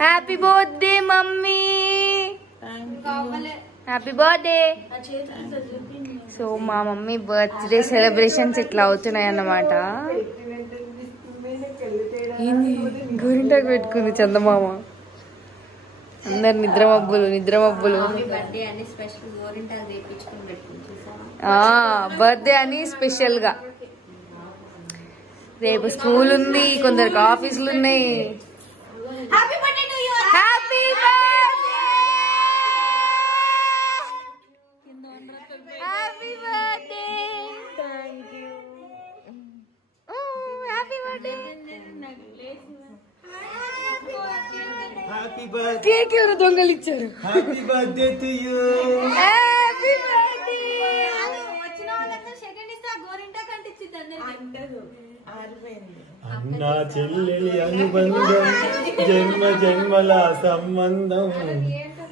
Happy birthday mummy, happy birthday. So మా mummy birthday celebrations ఇట్లా అవుతున్నాయి అన్నమాట. గోరింటాకు పెట్టుకుంది చందమామ. అందరు నిద్రమబ్బులు బర్త్డే అని స్పెషల్ గా. రేపు స్కూల్ ఉంది, కొందరికి ఆఫీసులు ఉన్నాయి. Happy birthday, happy birthday, thank you. Happy birthday. Cake ఎవరు దొంగలు ఇచ్చారు? Happy birthday to you. Happy birthday. వచ్చిన వాళ్ళందరూ సెకండ్ ఇస్తే గోరింటా కంటిచ్చిద్ది అందరికి. అన్నా చెల్లెలి అనుబంధం, జన్మ జన్మల సంబంధం.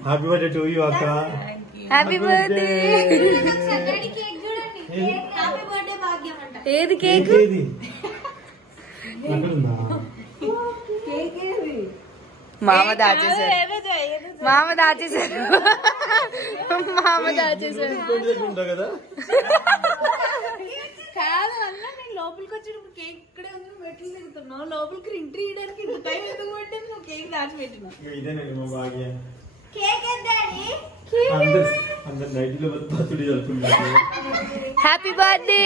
హ్యాపీ బర్త్డే టు యూ అక్క. Happy birthday. ఏది కేక్? మామ దాచేసారు కదా. కాదు అన్న, నేను లోపలికి వచ్చినప్పుడు కేక్ ఇక్కడే ఉంది, మెట్లు దిగుతున్నావు. లోపలికి ఎంట్రీ ఇవ్వడానికి ఇంత టైం ఎందుకు పట్టింది? నువ్వు కేక్ దాచిపెట్టినావు. ఇదేనండి మా భాగ్యం. Happy birthday.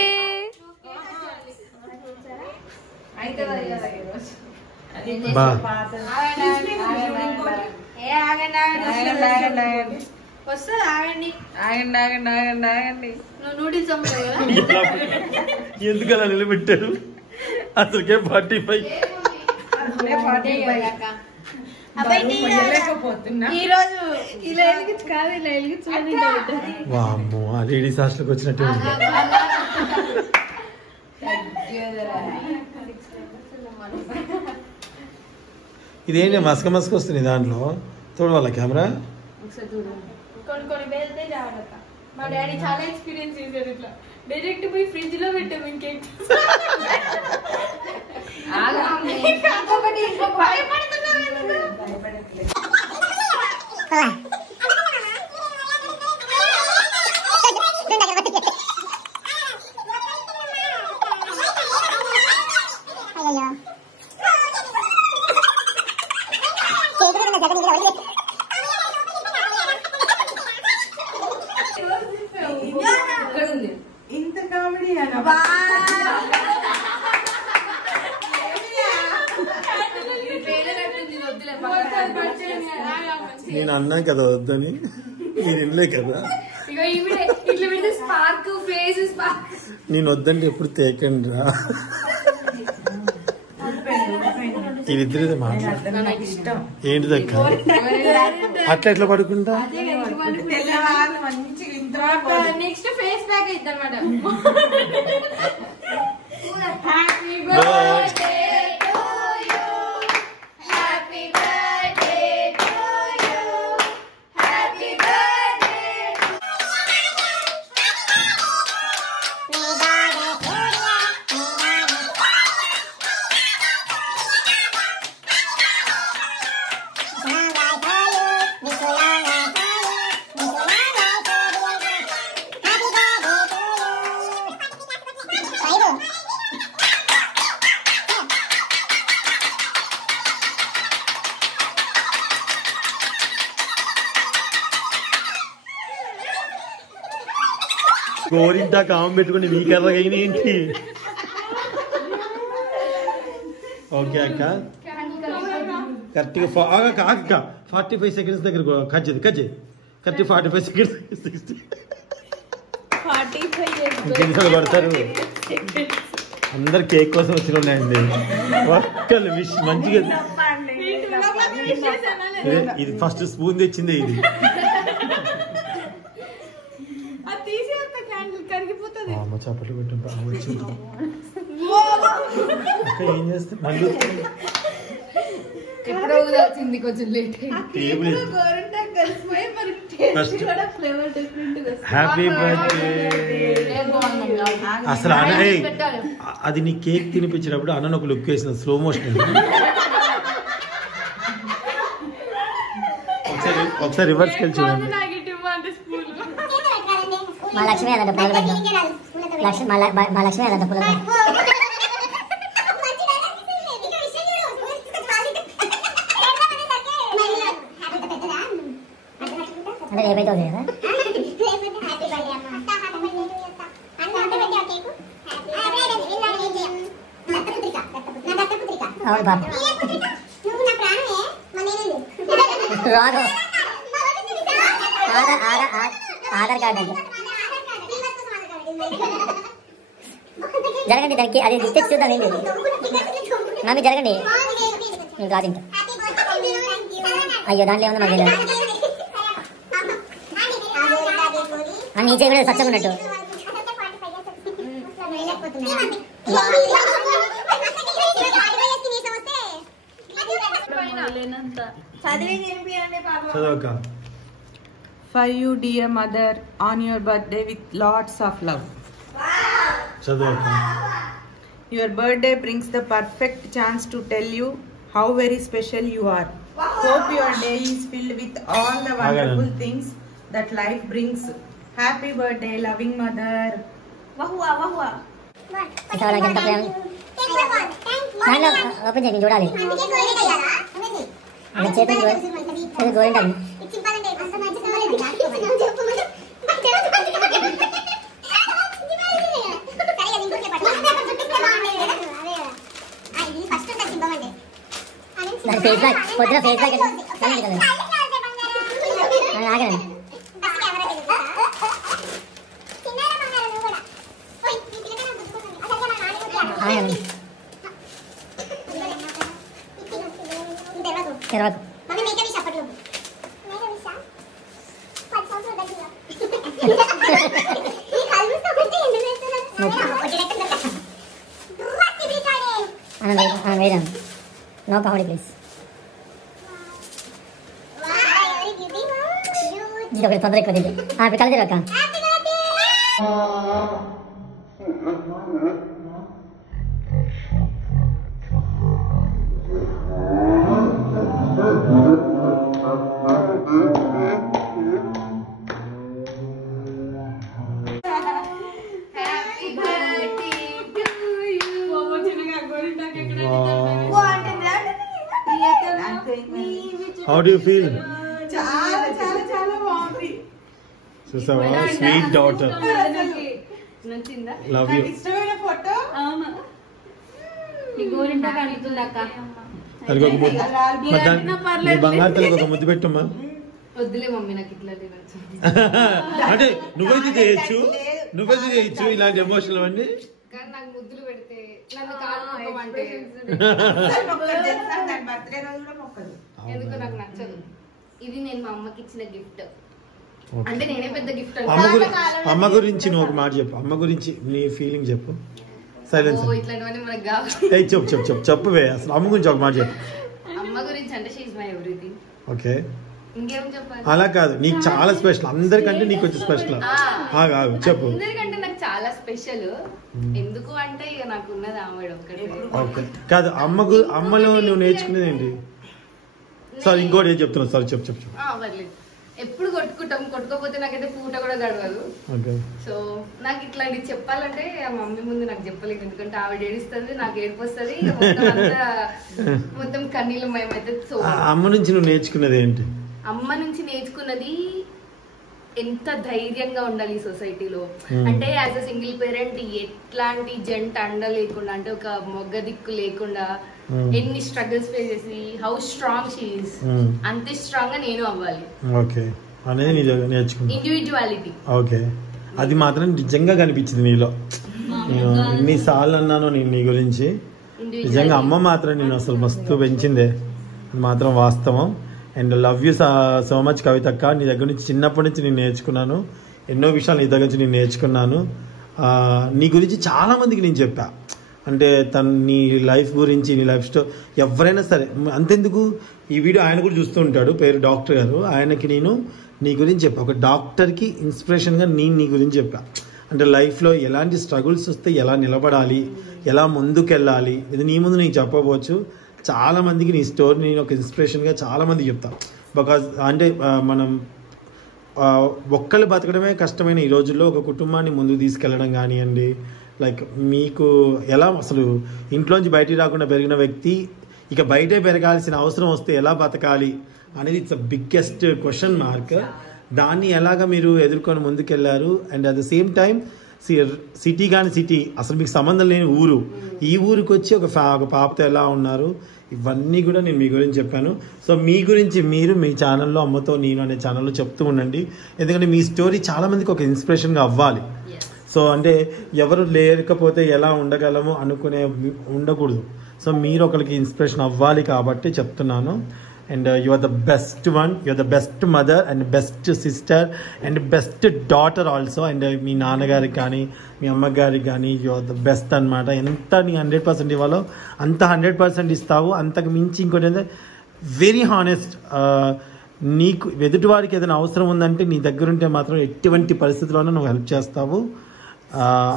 వస్తుంది, ఆగండి. నువ్వు నూడిల్స్ అమ్ముతావు కదా. ఎందుకలా నిలబెట్టారు? అసలుకే 45. ఈ రోజు ఇలా వెలిగించు కాదు, ఇలా వెలిగించుకొని వామ్మో, ఆ లేడీస్ హాస్టల్కి వచ్చినట్టు ఉంది. ఇదేంటి మసక వస్తుంది దాంట్లో? చూడవాళ్ళ కెమెరా కొన్ని వెళ్తే జాగ్రత్త. మా డాడీ చాలా ఎక్స్పీరియన్స్ చేశారు. ఇట్లా డైరెక్ట్ పోయి ఫ్రిడ్జ్ లో పెట్టాము ఇంకేం. ఇంత కామెడీ నేను అన్నాను కదా వద్దని, నేను ఇల్లే కదా. నేను వద్దంటే ఎప్పుడు తేకండి రా. వీళ్ళిద్దరితో మాట్లాడు. ఏంటి దగ్గర అట్లా ఎట్లా పడుకుంటా? నెక్స్ట్ ఫేస్ ప్యాక్ అయితే అన్నమాట. గోరింటా కామం పెట్టుకుని వీకెర్ర అయిన ఏంటి? ఓకే అక్క, కరెక్ట్గా 45 seconds దగ్గర కట్ చేయి. కరెక్ట్ 45 seconds 60 ఇంకెన్నిసార్లు పడతారు? అందరు కేక్ కోసం వచ్చిన ఉన్నాయండి. ఒక్కళ్ళు విష్ మంచిగా. ఇది ఫస్ట్ స్పూన్ తెచ్చిందే ఇది. అమ్మ చప్పట్లు పెట్టు వచ్చింది. అక్క ఏం చేస్తే మళ్ళీ కొంచెం లేట్. Happy birthday. అసలు అది నీ కేక్ తినిపించినప్పుడు అన్న ఒక లుక్ వేసిన స్లో మోషన్. ఒకసారి రివర్స్కి వెళ్ళి చూడండి. మా లక్ష్మి అదంట పూల లక్ష్మి మా లక్ష్మి అదంట పూల అంటే రేపైతే అవుతుంది కదా. అవును బాబు రాదు ఆధార్ కార్డు అంటే జరగండి దానికి అది తెచ్చి చూద్దాం ఏంటి మమ్మీ జరగండి నేను కాదు ఇంకా అయ్యో దాంట్లో ఏమన్నా మాకు తెలియదు నీ చేయి కూడా స్వచ్ఛంగా ఉన్నట్టు చదవక. For you, dear mother, on your birthday with lots of love. చదవక. Your birthday brings the perfect chance to tell you how very special you are. Hope your day is filled with all the wonderful things that life brings. Happy birthday, loving mother. Wahua, wahua. ఎంత ప్రేమ దాంట్లో open చేయండి చూడాలి చేతి గోరింటాను face back పొద్దున face back ఆగండి ఆగండి తెరవకు వేరే no comedy please ఇది ఒకటి తొందర ఎక్కువ తింది ఇప్పుడు కళ్ళు తెరవక How do you feel? చాలా చాలా చాలా బాగుంది. చూసావా స్వీట్ డాటర్ లవ్ యూ. ఇష్టమైన ఫోటో నీ గోరింటాకు అడుగుతుంది అక్క. తనకు ఒక ముద్దు నీ బంగారు తల్లికి ఒక ముద్దు పెట్టమ్మా. వద్దులే మమ్మీ నాకు ఇట్లా తినచ్చు. అంటే నువ్వైతే చేయొచ్చు ఇలాంటి ఎమోషనల్ అన్నీ. కానీ నాకు ముద్దులు పెడితే నన్ను కాళ్ళమంటే బర్త్డే రోజు కూడా మొక్కదు. ఎందుకు నాకు నచ్చదు. ఇది నేను మా అమ్మకి ఇచ్చిన గిఫ్ట్. అంటే నేనే పెద్ద గిఫ్ట్ అమ్మ గురించి నువ్వు ఒక మాట చెప్పు. అమ్మ గురించి నీ ఫీలింగ్ చెప్పు. సైలెన్స్. ఇట్లాంటివన్నీ మనకు కావాలి. చెప్పువే అసలు అమ్మ గురించి ఒక మాట చెప్పు. అమ్మ గురించి అంటే she is my everything. Okay ఇంకేం చెప్పాలి. అలా కాదు నీకు చాలా స్పెషల్. అందరికంటే నీకు కొంచెం స్పెషల్. చెప్పు. అందరికంటే నాకు చాలా స్పెషల్. ఎందుకు అంటే ఇక నాకు ఉన్నది ఆమె ఒక్కటే. ఓకే కాదు అమ్మలో నువ్వు నేర్చుకునేది ఏంటి? సార్ ఇంకోటి ఏం చెప్తున్నావు? సార్ చెప్పు. పర్లేదు. ఎప్పుడు కొట్టుకోపోతే నాకైతే పూట కూడా గడవదు. సో నాకు ఇట్లాంటివి చెప్పాలంటే ఆ మమ్మీ ముందు నాకు చెప్పలేదు. ఎందుకంటే ఆవిడ ఏడుస్తుంది, నాకు ఏడుపు వస్తుంది, మొత్తం కన్నీళ్ళు మేమైతే. సో అమ్మ నుంచి నువ్వు నేర్చుకున్నది ఏంటి? అమ్మ నుంచి నేర్చుకున్నది ఎంత ధైర్యంగా ఉండాలి ఈ సొసైటీలో. అంటే యాజ్ అ సింగిల్ పేరెంట్ ఎట్లాంటి జంట అండ లేకుండా, అంటే ఒక మొగ్గ దిక్కు లేకుండా ఎన్ని స్ట్రగుల్స్ ఫేస్ చేసి హౌ స్ట్రాంగ్ షీ ఈస్, అంతే స్ట్రాంగ్ గా నేను అవ్వాలి. ఓకే అనేది నేర్చుకున్నా. ఇండివిజువాలిటీ. ఓకే అది మాత్రం నిజంగా కనిపించింది నీలో. నేను ఎన్నిసార్లు అన్నాను నేను నీ గురించి. నిజంగా అమ్మ మాత్రం నేను అసలు మస్తు పెంచిందే, అది మాత్రం వాస్తవం. And love you so much కవితక్క. నీ దగ్గర నుంచి చిన్నప్పటి నుంచి నేను నేర్చుకున్నాను ఎన్నో విషయాలు. నీ దగ్గర నుంచి నేను నేర్చుకున్నాను. నీ గురించి చాలా మందికి నేను చెప్పా. అంటే నీ లైఫ్ గురించి, నీ లైఫ్ స్టోరీ ఎవరైనా సరే. అంతెందుకు ఈ వీడియో ఆయన కూడా చూస్తూ ఉంటాడు, పేరు డాక్టర్ గారు. ఆయనకి నేను నీ గురించి చెప్పా. ఒక డాక్టర్కి ఇన్స్పిరేషన్గా నేను నీ గురించి చెప్పా. అంటే లైఫ్లో ఎలాంటి స్ట్రగుల్స్ వస్తే ఎలా నిలబడాలి, ఎలా ముందుకెళ్ళాలి, ఇది నీ ముందు నీకు చెప్పవచ్చు. చాలా మందికి నీ స్టోరీ నేను ఒక ఇన్స్పిరేషన్గా చాలా మందికి చెప్తాను. బికాజ్ అంటే మనం ఒక్కళ్ళు బతకడమే కష్టమైన ఈ రోజుల్లో ఒక కుటుంబాన్ని ముందుకు తీసుకెళ్ళడం కానివ్వండి, లైక్ మీకు ఎలా అసలు ఇంట్లోంచి బయటికి రాకుండా పెరిగిన వ్యక్తి ఇక బయటే పెరగాల్సిన అవసరం వస్తే ఎలా బతకాలి అనేది ఇట్స్ బిగ్గెస్ట్ క్వశ్చన్ మార్క్. దాన్ని ఎలాగ మీరు ఎదుర్కొని ముందుకెళ్ళారు. And at the same time city కానీ సిటీ అసలు మీకు సంబంధం లేని ఊరు, ఈ ఊరికి వచ్చి ఒక పాపతో ఎలా ఉన్నారు, ఇవన్నీ కూడా నేను మీ గురించి చెప్పాను. సో మీ గురించి మీరు మీ ఛానల్లో అమ్మతో నేను అనే ఛానల్లో చెప్తూ ఉండండి. ఎందుకంటే మీ స్టోరీ చాలామందికి ఒక ఇన్స్పిరేషన్గా అవ్వాలి. సో అంటే ఎవరు లేకపోతే ఎలా ఉండగలము అనుకునే ఉండకూడదు. సో మీరు ఒకరికి ఇన్స్పిరేషన్ అవ్వాలి కాబట్టి చెప్తున్నాను. And you are the best one, you are the best mother and best sister and best daughter also. And మీ నాన్నగారికి కానీ మీ అమ్మగారికి కానీ యు ఆర్ ద బెస్ట్ అనమాట. ఎంత నీ 100% ఇవ్వాలో అంత 100% ఇస్తావు. అంతకు మించి ఇంకోటి ఏంటంటే వెరీ హానెస్ట్. నీకు ఎదుటివాడికి ఏదైనా అవసరం ఉందంటే నీ దగ్గర ఉంటే మాత్రం ఎటువంటి పరిస్థితుల్లోనూ నువ్వు హెల్ప్ చేస్తావు.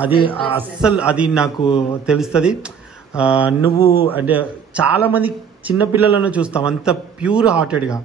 అది అస్సలు అది నాకు తెలుస్తుంది. నువ్వు అంటే చాలామంది చిన్నపిల్లలను చూస్తాం అంత ప్యూర్ హార్టెడ్గా.